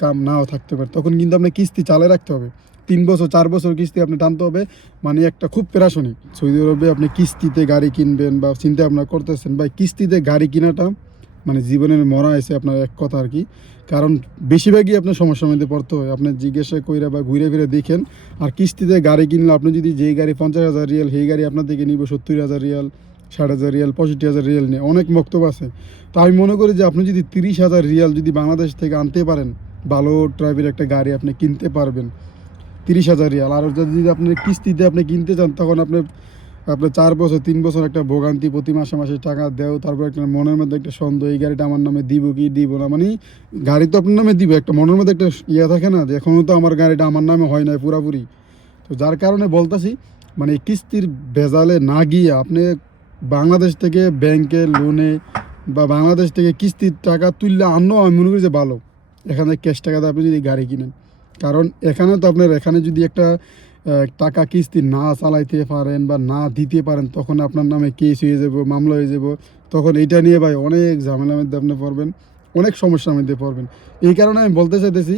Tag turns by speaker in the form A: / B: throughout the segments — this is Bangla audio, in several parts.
A: কাম নাও থাকতে পারে। তখন কিন্তু আপনার কিস্তি চালে রাখতে হবে। তিন বছর, চার বছর কিস্তি আপনি টানতে হবে। মানে একটা খুব পেরাশনি সৌদি আরবে আপনি কিস্তিতে গাড়ি কিনবেন বা চিন্তা ভাবনা করতেছেন বা কিস্তিতে গাড়ি কেনাটা মানে জীবনের মরা এসে আপনার এক কথা আর কি। কারণ বেশিরভাগই আপনার সমস্যার মধ্যে পড়তে হয়। আপনি জিজ্ঞাসা কইরা বা ঘুরে ফিরে দেখেন, আর কিস্তিতে গাড়ি কিনলে আপনি যদি যেই গাড়ি পঞ্চাশ হাজার রিয়াল, সেই গাড়ি আপনার থেকে নিব সত্তর হাজার রিয়াল, ষাট হাজার রিয়াল, পঁয়ষট্টি হাজার রিয়াল নিয়ে। অনেক বক্তব্য আছে। তো আমি মনে করি যে আপনি যদি তিরিশ হাজার রিয়াল যদি বাংলাদেশ থেকে আনতে পারেন ভালো ড্রাইভের একটা গাড়ি আপনি কিনতে পারবেন। তিরিশ হাজার রিয়াল। আর যদি আপনি কিস্তিতে আপনি কিনতে চান, তখন আপনি আপনার চার বছর, তিন বছর একটা ভোগান্তি প্রতি মাসে মাসে টাকা দেও। তারপর একটা মনের মধ্যে একটা সন্দেহ এই গাড়িটা আমার নামে দিব কি দিব না? মানে গাড়ি তো আপনার নামে দিব, একটা মনের মধ্যে একটা ইয়ে থাকে না যে এখনও তো আমার গাড়িটা আমার নামে হয় নাই পুরাপুরি। তো যার কারণে বলতেছি মানে কিস্তির ভেজালে না গিয়ে আপনি বাংলাদেশ থেকে ব্যাংকে লোনে বা বাংলাদেশ থেকে কিস্তির টাকা তুললে আনো আমি মনে করি যে ভালো। এখানে ক্যাশ টাকাতে আপনি যদি গাড়ি কিনেন। কারণ এখানে তো আপনার, এখানে যদি একটা টাকা কিস্তি না চালাইতে পারেন বা না দিতে পারেন, তখন আপনার নামে কেস হয়ে যাব, মামলা হয়ে যাব। তখন এটা নিয়ে ভাই অনেক ঝামেলার মধ্যে আপনি পড়বেন, অনেক সমস্যার মধ্যে পড়বেন। এই কারণে আমি বলতে চাইতেছি,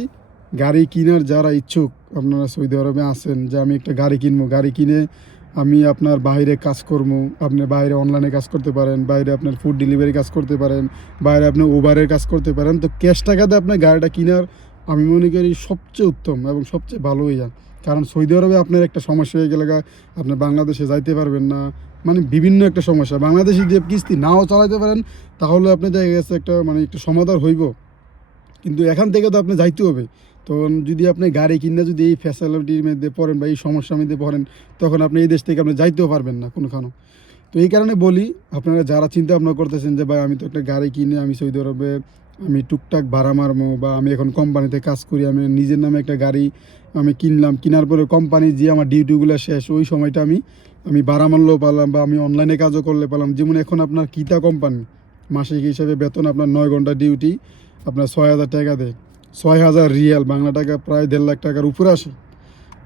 A: গাড়ি কেনার যারা ইচ্ছুক, আপনারা সৌদি আরবে আসেন যে আমি একটা গাড়ি কিনবো, গাড়ি কিনে আমি আপনার বাইরে কাজ করব আপনি বাইরে অনলাইনে কাজ করতে পারেন, বাইরে আপনার ফুড ডেলিভারি কাজ করতে পারেন, বাইরে আপনি উবারের কাজ করতে পারেন, তো ক্যাশ টাকাতে আপনার গাড়িটা কেনার আমি মনে করি সবচেয়ে উত্তম এবং সবচেয়ে ভালো যায় কারণ সৌদি আরবে আপনার একটা সমস্যা হয়ে গেলে আপনি বাংলাদেশে যাইতে পারবেন না মানে বিভিন্ন একটা সমস্যা। বাংলাদেশে যে কিস্তি নাও চালাতে পারেন, তাহলে আপনি দেখা গেছে একটা মানে একটা সমাধান হইব। কিন্তু এখান থেকে তো আপনি যাইতে হবে। তো যদি আপনি গাড়ি কিনে যদি এই ফ্যাসিলিটির মধ্যে পড়েন বা এই সমস্যার মধ্যে পড়েন, তখন আপনি এই দেশ থেকে আপনি যাইতেও পারবেন না কোনোখানো তো এই কারণে বলি, আপনারা যারা চিন্তা ভাবনা করতেছেন যে, ভাই, আমি তো একটা গাড়ি কিনে, আমি সৌদি আরবে, আমি টুকটাক ভাড়া মারবো বা আমি এখন কোম্পানিতে কাজ করি, আমি নিজের নামে একটা গাড়ি আমি কিনলাম। কেনার পরে কোম্পানি যে আমার ডিউটিগুলো শেষ, ওই সময়টা আমি আমি ভাড়া মারলেও পারলাম বা আমি অনলাইনে কাজও করলে পারলাম। যেমন এখন আপনার কিতা কোম্পানি, মাসিক হিসাবে বেতন আপনার নয় ঘণ্টা ডিউটি আপনার ছয় হাজার টাকা দেয়। ছয় হাজার রিয়াল, বাংলা টাকা প্রায় দেড় লাখ টাকার উপরে আসে।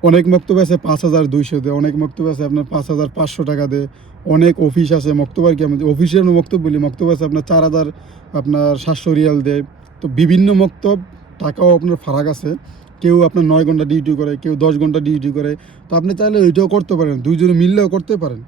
A: অনেক মক্তব্য আছে, পাঁচ হাজার দুইশো দেয়। অনেক মক্তব্য আছে, আপনার পাঁচ হাজার পাঁচশো টাকা দেয়। অনেক অফিস আছে, মক্তব্য আর কি আমি অফিসের আমরা মক্তব্য বলি, মক্তব্য আছে আপনার চার হাজার, আপনার সাতশো রিয়াল দেয়। তো বিভিন্ন মক্তব টাকাও আপনার ফারাক আছে। কেউ আপনার নয় ঘণ্টা ডিউটি করে, কেউ দশ ঘণ্টা ডিউটি করে। তো আপনি চাইলে ওইটাও করতে পারেন, দুইজনে মিললেও করতে পারেন।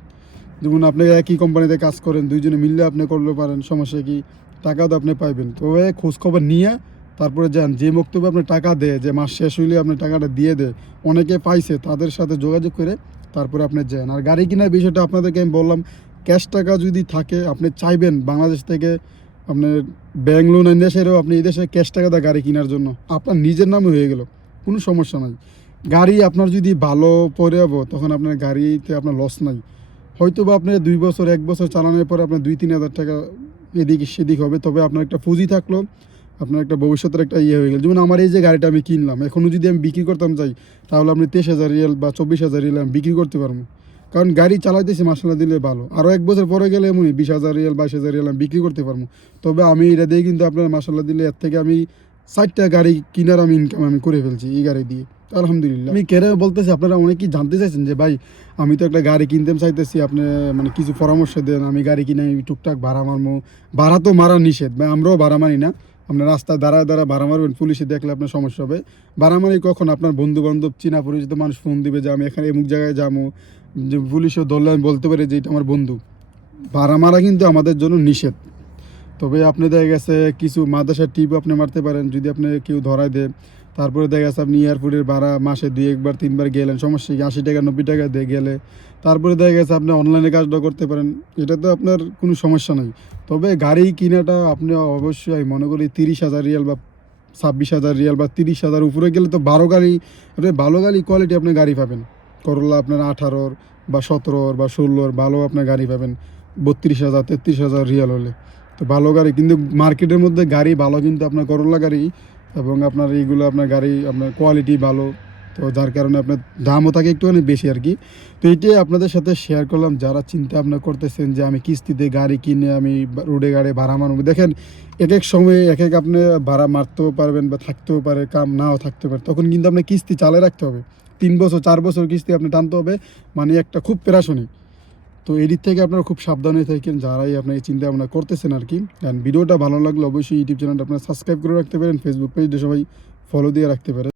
A: যেমন আপনি একই কোম্পানিতে কাজ করেন, দুইজনে মিললে আপনি করতে পারেন, সমস্যা কি? টাকাও তো আপনি পাইবেন। তবে খোঁজখবর নিয়ে তারপরে যান, যে বক্তব্য আপনি টাকা দেয়, যে মাস শেষ হইলে আপনি টাকাটা দিয়ে দেয়, অনেকে পাইছে, তাদের সাথে যোগাযোগ করে তারপরে আপনি যান। আর গাড়ি কেনার বিষয়টা আপনাদেরকে আমি বললাম, ক্যাশ টাকা যদি থাকে, আপনি চাইবেন বাংলাদেশ থেকে আপনার ব্যাংক লোন এনে সেরেও আপনি এই দেশে ক্যাশ টাকা দেয় গাড়ি কেনার জন্য। আপনার নিজের নামে হয়ে গেল, কোনো সমস্যা নাই। গাড়ি আপনার যদি ভালো পরে যাব তখন আপনার গাড়িতে আপনার লস নাই। হয়তো বা আপনি দুই বছর, এক বছর চালানোর পরে আপনার দুই, তিন হাজার টাকা এদিক সেদিক হবে, তবে আপনার একটা পুঁজি থাকল। আপনার একটা ভবিষ্যতের একটা ইয়ে হয়ে গেল। যেমন আমার এই যে গাড়িটা আমি কিনলাম, এখনও যদি আমি বিক্রি করতাম চাই তাহলে আপনি তেইশ হাজার রিয়াল বা চব্বিশ হাজার রিয়াল আমি বিক্রি করতে পারব। কারণ গাড়ি চালাইতেছি মাসালা দিলে ভালো। আরও এক বছর পরে গেলে এমনই বিশ হাজার রিয়াল, বাইশ হাজার রিয়াল আমি বিক্রি করতে পারব। তবে আমি এটা দিয়ে কিন্তু আপনার, মাসাল্লাহ দিলে এর থেকে আমি ষাটটা গাড়ি কিনার আমি ইনকাম আমি করে ফেলছি এই গাড়ি দিয়ে। আলহামদুলিল্লাহ। আমি কেন বলতেছি, আপনারা অনেকেই জানতে চাইছেন যে, ভাই, আমি তো একটা গাড়ি কিনতে চাইতেছি, আপনি মানে কিছু পরামর্শ দেন, আমি গাড়ি কিনে টুকটাক ভাড়া মারবো। ভাড়া তো মারা নিষেধ, ভাই, আমরাও ভাড়া মানি না। আপনার রাস্তায় দাঁড়ায় দাঁড়ায় ভাড়া মারবেন, পুলিশে দেখলে আপনার সমস্যা হবে। ভাড়া মারি কখন? আপনার বন্ধু বান্ধব চীনা পরিচিত মানুষ ফোন দিবে যে, আমি এখানে এমুক জায়গায় যাব। যে পুলিশও ধরলে আমি বলতে পারি যে, এটা আমার বন্ধু। ভাড়া মারা কিন্তু আমাদের জন্য নিষেধ। তবে আপনি দেখা গেছে কিছু মাদ্রাসার টিপ আপনি মারতে পারেন, যদি আপনি কেউ ধরায় দেয়। তারপরে দেখা গেছে আপনি এয়ারপোর্টের ভাড়া মাসে দুই, একবার, তিনবার গেলেন, সমস্যা কি? আশি টাকা, নব্বই টাকা দিয়ে গেলে। তারপরে দেখা গেছে আপনি অনলাইনে কাজটা করতে পারেন। এটা তো আপনার কোনো সমস্যা নাই। তবে গাড়ি কিনাটা আপনি অবশ্যই আমি মনে করি তিরিশ হাজার রিয়াল বা ছাব্বিশ হাজার রিয়াল বা তিরিশ হাজার উপরে গেলে তো বারো গাড়ি আপনি ভালো গাড়ি কোয়ালিটি আপনি গাড়ি পাবেন। করলা আপনার আঠারোর বা সতেরোর বা ষোলোর ভালো আপনার গাড়ি পাবেন। বত্রিশ হাজার, তেত্রিশ হাজার রিয়াল হলে। তো ভালো গাড়ি, কিন্তু মার্কেটের মধ্যে গাড়ি ভালো কিন্তু আপনার করলা গাড়ি এবং আপনার এইগুলো আপনার গাড়ি, আপনার কোয়ালিটি ভালো, তো যার কারণে আপনার দামও থাকে একটুখানি বেশি আর কি। তো এইটাই আপনাদের সাথে শেয়ার করলাম, যারা চিন্তা ভাবনা করতেছেন যে আমি কিস্তিতে গাড়ি কিনে আমি রোডে গাড়ি ভাড়া মারবো। দেখেন, এক এক সময়ে এক এক আপনি ভাড়া মারতেও পারবেন বা থাকতেও পারে, কাম নাও থাকতে পারে, তখন কিন্তু আপনার কিস্তি চালে রাখতে হবে। তিন বছর, চার বছর কিস্তি আপনি টানতে হবে মানে একটা খুব পেরাশনি তো এদিক থেকে আপনারা খুব সাবধানে থাকেন যারাই আপনার এই চিন্তা ভাবনা করতেছেন আর কি। অ্যান্ড ভিডিওটা ভালো লাগলে অবশ্যই ইউটিউব চ্যানেলটা আপনারা সাবস্ক্রাইব করে রাখতে পারেন ফেসবুক পেজটা সবাই ফলো দিয়ে রাখতে পারেন।